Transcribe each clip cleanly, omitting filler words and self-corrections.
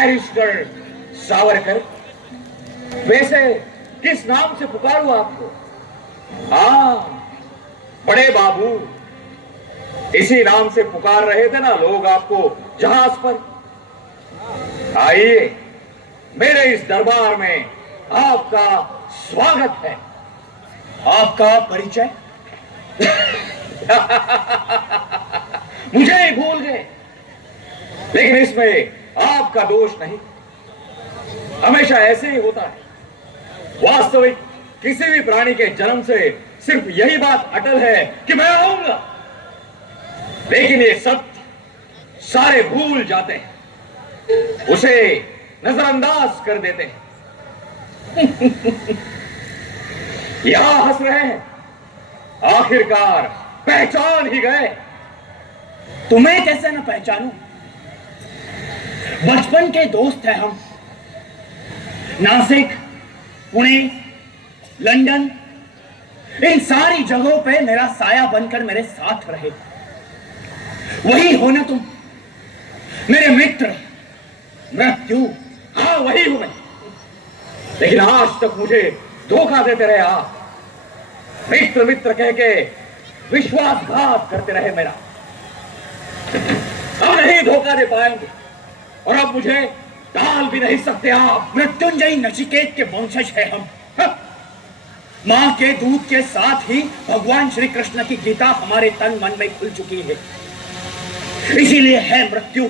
Barrister Savarkar. वैसे किस नाम से पुकारूं आपको? हाँ, बड़े बाबू, इसी नाम से पुकार रहे थे ना लोग आपको जहाज पर। आइए, मेरे इस दरबार में आपका स्वागत है। आपका परिचय? मुझे ही भूल गए, लेकिन इसमें आपका दोष नहीं। हमेशा ऐसे ही होता है। वास्तविक किसी भी प्राणी के जन्म से सिर्फ यही बात अटल है कि मैं आऊंगा, लेकिन ये सत्य सारे भूल जाते हैं, उसे नजरअंदाज कर देते हैं। यहां हंस रहे हैं, आखिरकार पहचान ही गए। तुम्हें कैसे न पहचानूं? बचपन के दोस्त हैं हम। नासिक, पुणे, लंदन, इन सारी जगहों पे मेरा साया बनकर मेरे साथ रहे। वही हो ना तुम, मेरे मित्र मृत्यु। हाँ, वही हूं मैं, लेकिन आज तक मुझे धोखा देते रहे आप। मित्र मित्र कह के विश्वासघात करते रहे मेरा। अब नहीं धोखा दे पाएंगे, और अब मुझे टाल भी नहीं सकते आप। मृत्युंजय नचिकेत के वंशज है हम। मां के दूध के साथ ही भगवान श्री कृष्ण की गीता हमारे तन मन में खुल चुकी है। इसीलिए है मृत्यु,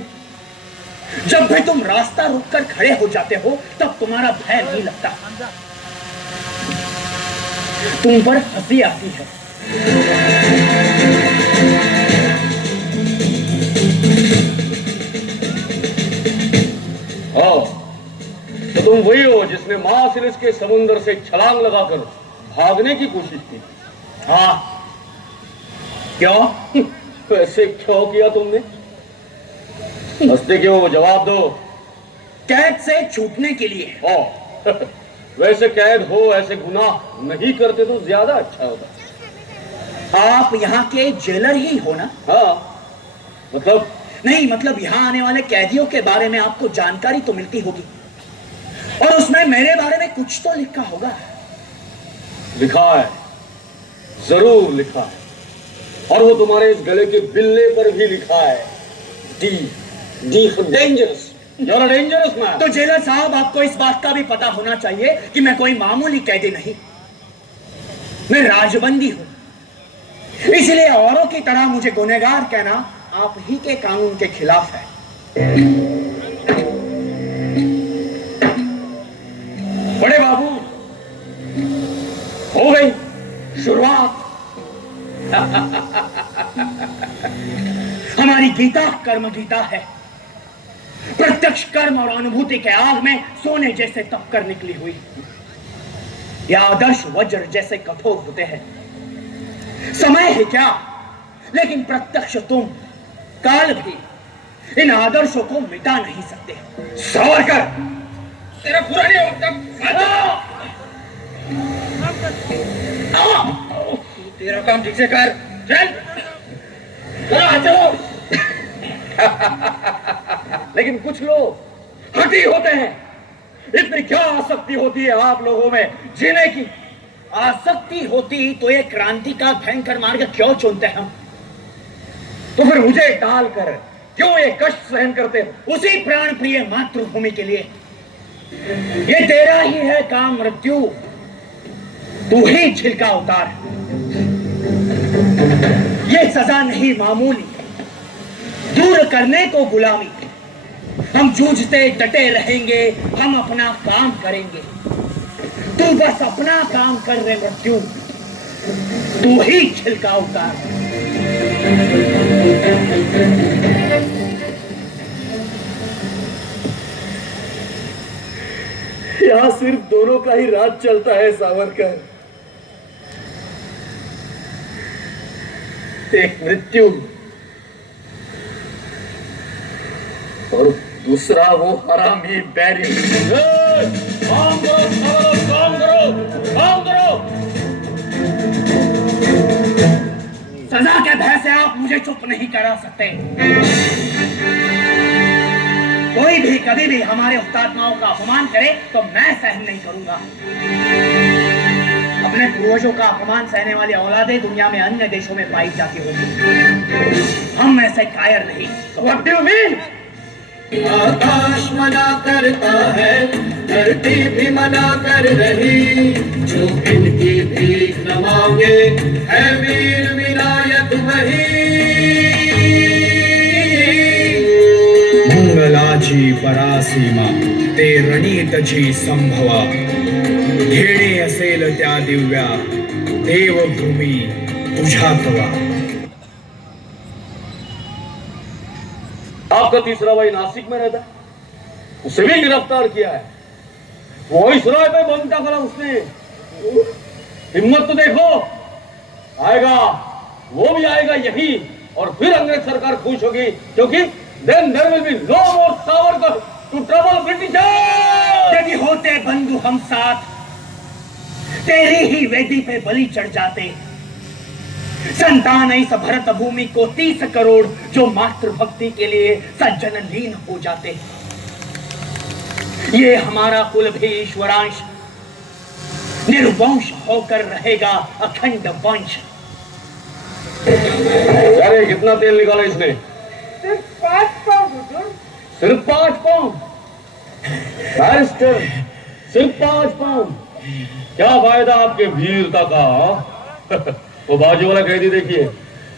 जब भी तुम रास्ता रुककर खड़े हो जाते हो तब तुम्हारा भय नहीं लगता, तुम पर हंसी आती है। हाँ, तो तुम वही हो जिसने मासिलिस के समुद्र से छलांग लगाकर भागने की कोशिश की? हाँ, क्यों? वैसे क्यों किया तुमने? हंसते क्यों? जवाब दो। कैद से छूटने के लिए। वैसे कैद हो ऐसे गुनाह नहीं करते तो ज्यादा अच्छा होता। आप यहाँ के जेलर ही हो ना? हाँ, मतलब? नहीं, मतलब यहाँ आने वाले कैदियों के बारे में आपको जानकारी तो मिलती होगी, और उसमें मेरे बारे में कुछ तो लिखा होगा। लिखा है, जरूर लिखा है, और वो तुम्हारे इस गले के बिल्ले पर भी लिखा है, D dangerous. You're a dangerous man. तो जेलर साहब, आपको इस बात का भी पता होना चाहिए कि मैं कोई मामूली कैदी नहीं, मैं राजबंदी हूं। इसलिए औरों की तरह मुझे गुनहगार कहना आप ही के कानून के खिलाफ है। बड़े बाबू, हो गई शुरुआत। हमारी गीता कर्म गीता है, प्रत्यक्ष कर्म और अनुभूति के आग में सोने जैसे तपकर निकली हुई। यह आदर्श वज्र जैसे कठोर होते हैं। समय है क्या, लेकिन प्रत्यक्ष तुम, काल भी इन आदर्शों को मिटा नहीं सकते। सावरकर, तेरा पुराने वक्त तेरा काम ठीक से कर। चल चलो। लेकिन कुछ लोग हठी होते हैं। इतनी क्या आसक्ति होती है आप लोगों में जीने की? आसक्ति होती तो ये क्रांति का भयंकर मार्ग क्यों चुनते हम? तो फिर मुझे डालकर क्यों ये कष्ट सहन करते हो? उसी प्राण प्रिय मातृभूमि के लिए। ये तेरा ही है काम मृत्यु, तू ही छिलका उतार। ये सजा नहीं मामूली, दूर करने को गुलामी। हम जूझते डटे रहेंगे, हम अपना काम करेंगे। तू बस अपना काम कर रहे मृत्यु, तू ही छिलका उतार। यहां सिर्फ दोनों का ही राज चलता है सावरकर। एक मृत्यु और दूसरा वो हरामी बैरी। काम करो, काम करो, काम करो। सजा के भय से आप मुझे चुप नहीं करा सकते। कोई भी कभी भी हमारे हुतात्माओं का अपमान करे तो मैं सहन नहीं करूंगा। अपने पूर्वजों का अपमान सहने वाली औलादें दुनिया में अन्य देशों में पाई जाती होगी, हम ऐसे कायर नहीं। What do you mean? आकाश मना करता है, धरती भी मना कर रही, जो इनकी भीख न मांगे है वीर विनायक वही। मंगलाची परासीमा ते रणीतची संभवा, घेणे असेल त्या दिव्या देवभूमी तुझ्या तवा। आपका तीसरा भाई नासिक में रहता है, उसे भी गिरफ्तार किया है। वो इस राय पे बंद करा उसने। हिम्मत तो देखो, आएगा, वो भी आएगा यही, और फिर अंग्रेज सरकार खुश होगी, क्योंकि then there will be no more Savarkar to trouble Britishers। यदि होते बंधु हम साथ, तेरी ही वेदी पे बलि चढ़ जाते। संतान इस भरत भूमि को 30 करोड़ जो मातृभक्ति के लिए सज्जन लीन हो जाते। ये हमारा कुल भी ईश्वरांश निर्वंश होकर रहेगा, अखंड वंश। अरे कितना तेल निकाला इसने? सिर्फ 5 पाउंड हुजूर। सिर्फ 5 पाउंड? बैरिस्टर, सिर्फ 5 पाउंड? क्या फायदा आपके वीरता का? वो बाजू वाला कैदी देखिए,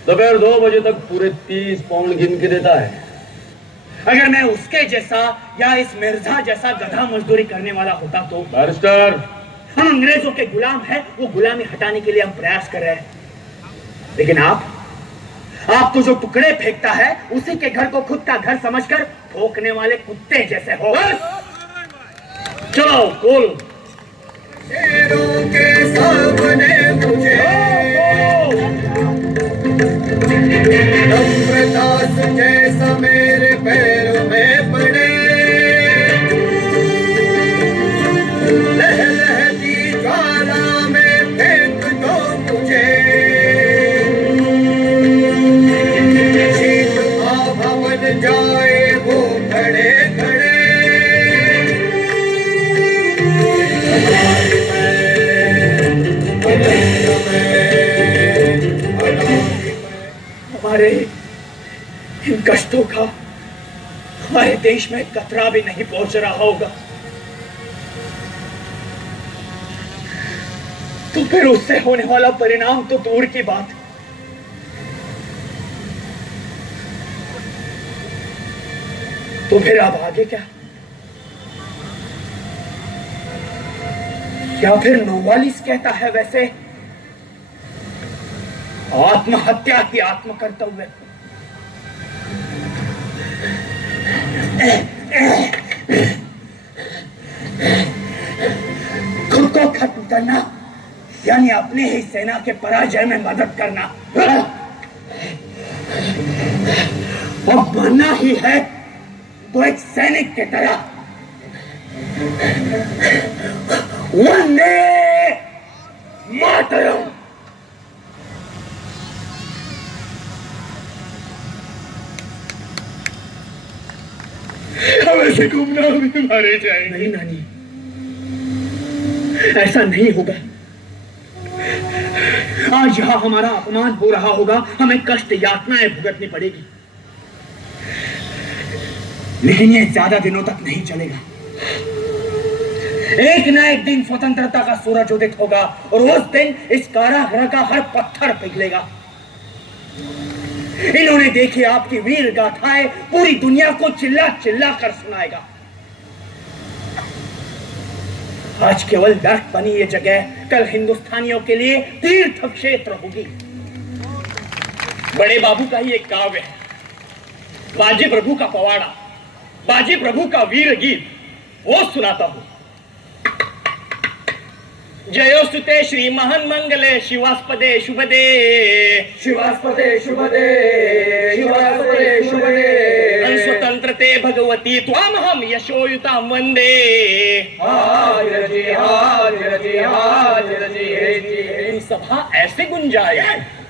दोपहर 2 बजे तक पूरे 30 पाउंड गिन के देता है। अगर मैं उसके जैसा या इस मिर्जा जैसा गधा मजदूरी करने वाला होता तो। बैरिस्टर, हम अंग्रेजों के गुलाम हैं, वो गुलामी हटाने के लिए हम प्रयास कर रहे हैं। लेकिन आप तो जो टुकड़े फेंकता है, उसी के घर को खुद का घर समझकर ठोकने वाले कुत्ते जैसे हो। चलो कुल शेरों के सामने मुझे नम्रदास जैसा मेरे पैरों में पड़े, लह लहती ज्वाला में फेंक दो मुझे, शीत आभा बन जाए वो खड़े खड़े। हमारे इन कष्टों का हमारे देश में कतरा भी नहीं पहुंच रहा होगा, तो फिर उससे होने वाला परिणाम तो दूर की बात। तो फिर अब आगे क्या? या फिर नोवालिस कहता है वैसे, आत्महत्या ही आत्मकर्तव्य। खुद को खत्म करना यानी अपनी ही सेना के पराजय में मदद करना। अब मरना ही है तो एक सैनिक की तरह। वंदे मातरम। हम ऐसे गुमनाम भी मारे जाएंगे। नहीं नानी, ऐसा नहीं होगा। आज यहां हमारा अपमान हो रहा होगा, हमें कष्ट यातनाएं भुगतनी पड़ेगी, लेकिन ये ज्यादा दिनों तक नहीं चलेगा। एक ना एक दिन स्वतंत्रता का सूरज उदित होगा और उस दिन इस कारागृह का हर पत्थर पिघलेगा। इन्होंने देखी आपकी वीर गाथाएं पूरी दुनिया को चिल्ला चिल्ला कर सुनाएगा। आज केवल व्यर्थ बनी ये जगह कल हिंदुस्तानियों के लिए तीर्थ क्षेत्र होगी। बड़े बाबू का ही एक काव्य है, बाजी प्रभु का पवाड़ा, बाजी प्रभु का वीर गीत, वो सुनाता हूं। जयोस्तुते श्री महन मंगले शिवास्पदे शुभदे, शिवास्पदे शुभदे, शिवास्पदे शुभदे, स्वतंत्रते भगवती त्वामहम यशोयुतां वंदे। हाजिर जी, हाजिर जी, हाजिर जी, हे जी, हे। सभा ऐसे गुंजाए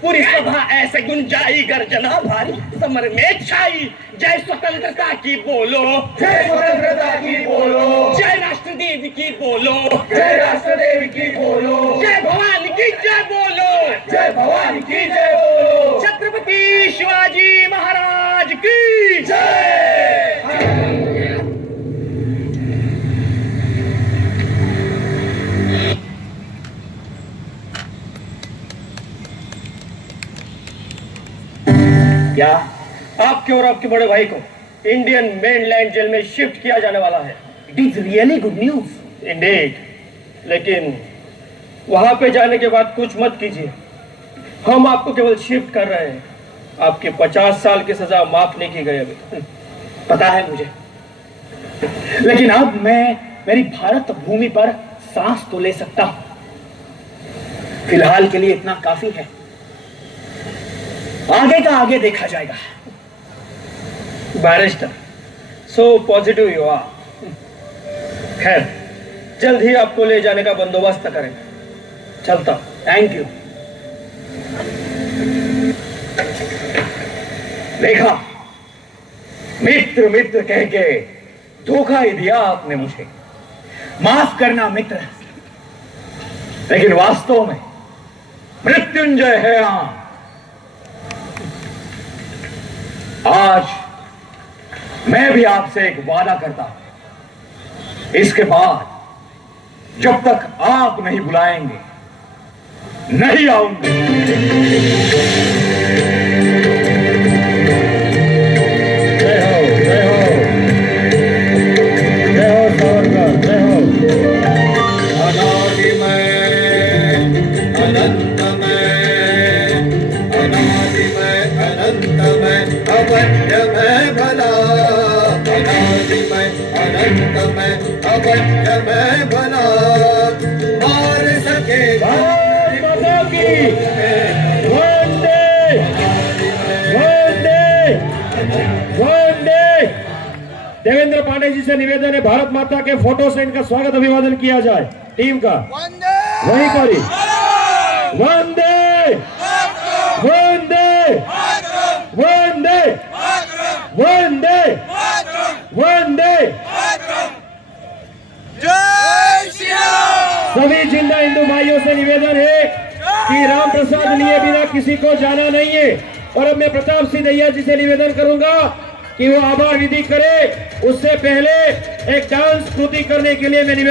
पूरी सभा ऐसे गुंजाई गर्जना भारी, समर में छाई जय स्वतंत्रता की बोलो, जय स्वतंत्रता की बोलो, जय राष्ट्र देवी की बोलो, जय राष्ट्र देवी की बोलो, जय भवानी की जय बोलो, जय भवानी की जय बोलो, छत्रपति शिवाजी महाराज की जय। क्या आपके और आपके बड़े भाई को इंडियन मेनलैंड जेल में शिफ्ट किया जाने वाला है? It is really good news Indeed, लेकिन वहां पे जाने के बाद कुछ मत कीजिए। हम आपको केवल शिफ्ट कर रहे हैं, आपके 50 साल की सजा माफ नहीं की गई अभी। पता है मुझे, लेकिन अब मैं मेरी भारत भूमि पर सांस तो ले सकता हूं। फिलहाल के लिए इतना काफी है, आगे का आगे देखा जाएगा। Barrister, so positive you are. खैर, जल्द ही आपको ले जाने का बंदोबस्त करेंगे। चलता, थैंक यू। देखा, मित्र मित्र कह के धोखा ही दिया आपने मुझे। माफ करना मित्र, लेकिन वास्तव में मृत्युंजय है यहाँ। आज मैं भी आपसे एक वादा करता हूं, इसके बाद जब तक आप नहीं बुलाएंगे नहीं आऊंगा। जय हो, जय हो, जय हो सावरकर, जय हो। अनादिमय अनंतमय, अनादिमय अनंतमय, अवध्यमय भला, अनादिमय अनंतमय, अवध्यमय भला, मार सके भारत माता की वंदे वंदे वंदे। देवेंद्र पांडे जी से निवेदन है, भारत माता के फोटो से इनका स्वागत अभिवादन किया जाए। टीम का वहीं पर ही वंदे वंदे वंदे वंदे वंदे। सभी जिंदा हिंदू भाइयों से निवेदन है कि राम प्रसाद लिए बिना किसी को जाना नहीं है। और अब मैं प्रताप सिंह दैया जी से निवेदन करूंगा कि वो आभार विधि करे, उससे पहले एक डांस कृति करने के लिए मैं